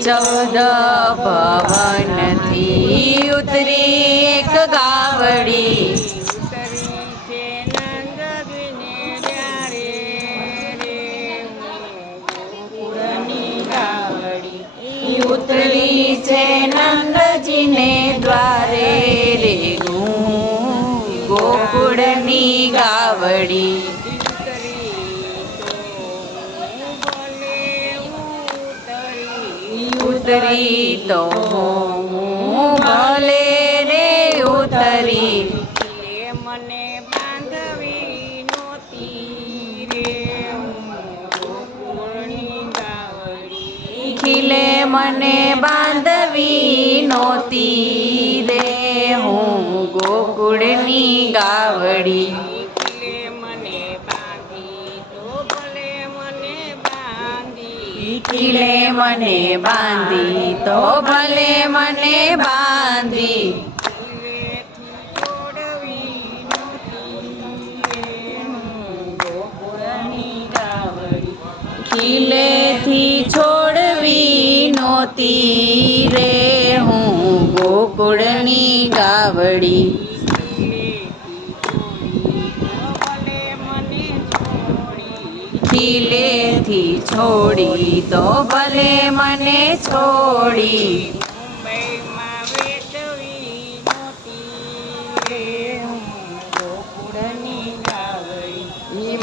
ચૌદ ભવનથી ઉતરી એક ગાવડી ઉતરી છે નંદજીને દ્વારે રે ગોકુળની ગાવડી ઉતરી તો હું ભલે રે ઉતરી મને બાંધવી નહોતી રે ખીલે મને બાંધવી નહોતી રે, હું ગોકુળની ગાવડી. ખીલે મને બાંધી તો ભલે મને બાંધી. ખીલેથી છોડવી નહોતી રે હું ગોકુળની ગાવડી. ખીલેથી છોડી તો ભલે મને છોડી.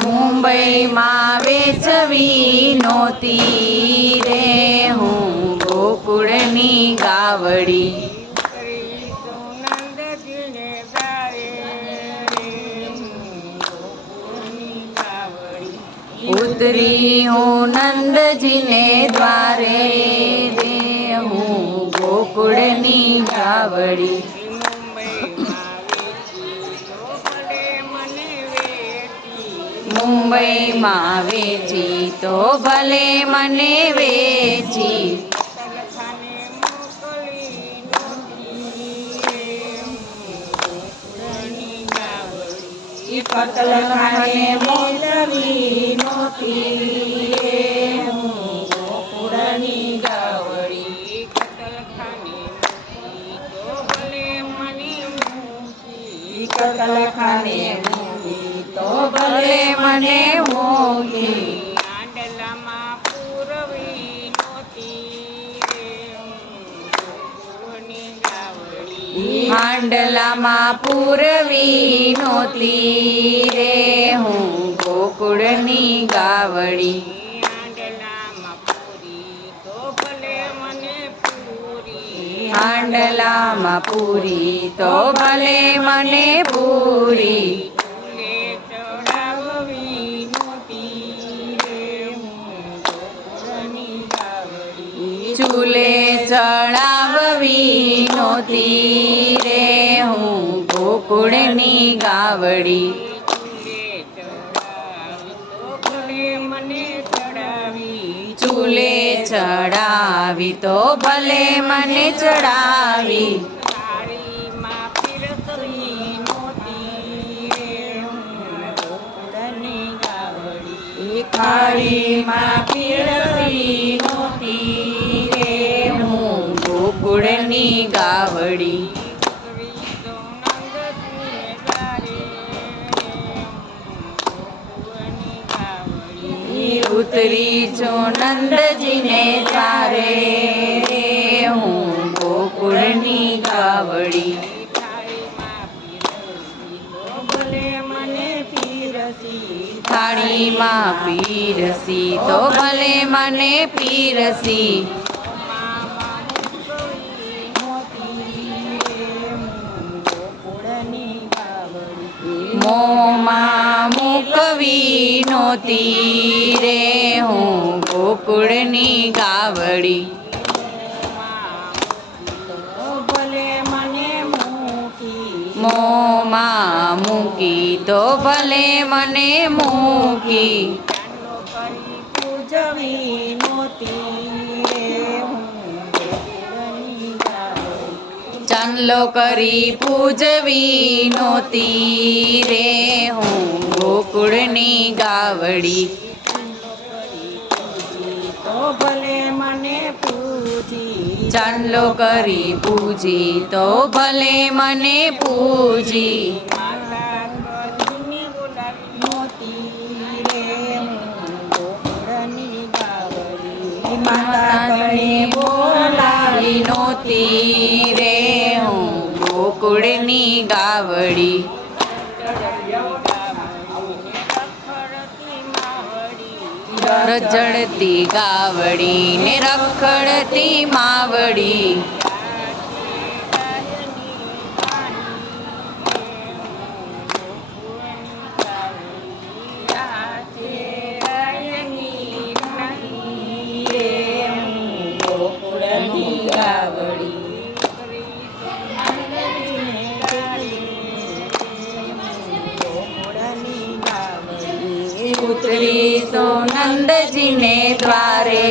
મુંબઈમાં વેચવી નહોતી રે. હું ગોકુળની ગાવડી. ઉતરી હું નંદજીને દ્વારે રે હું ગોકુળની ગાવડી મુંબઈમાં વેચી તો ભલે મને વેચી. મુંબઈમાં તો ભલે મને વેચી તલખાને મોકલી કતલખાને મૂકી તો ભલે મને મોગી હાંડલામાં પૂરવી નહોતી રે હું ગોકુળની ગાવડી. હાંડલામાં પૂરી તો ભલે મને પૂરી. ચૂલે ચડાવવી નહોતી રે હું ગોકુળની ગાવડી. ચૂલે ચડાવી તો ભલે મને ચડાવી. થાળીમાં પીરસવી ગોકુળની ગાવડી. ઉતરી છો નંદજીને તારે હું ગોકુળની ગાવડી. થાળીમાં પીરસી, તો ભલે મને પીરસી. મૂકવી નહોતી રે હું ગોકુળની ગાવડી. મોમાં મૂકી તો ભલે મને મૂકી. પૂજવી ચાંદલો કરી પૂજવી નહોતી રે હું ગોકુળની ગાવડી. તો ભલે મને પૂજી. ચાંદલો કરી પૂજી તો ભલે મને પૂજી. બોલાવી નહોતી રે હું ગોકુળની ગાવડી. રજડતી ગાવડી ને રખડતી માવડી. ઉતરી તો નંદજીને દ્વારે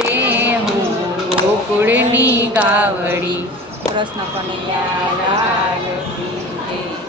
રે હું ગોકુળની ગાવડી પ્રશ્ન કનૈયા.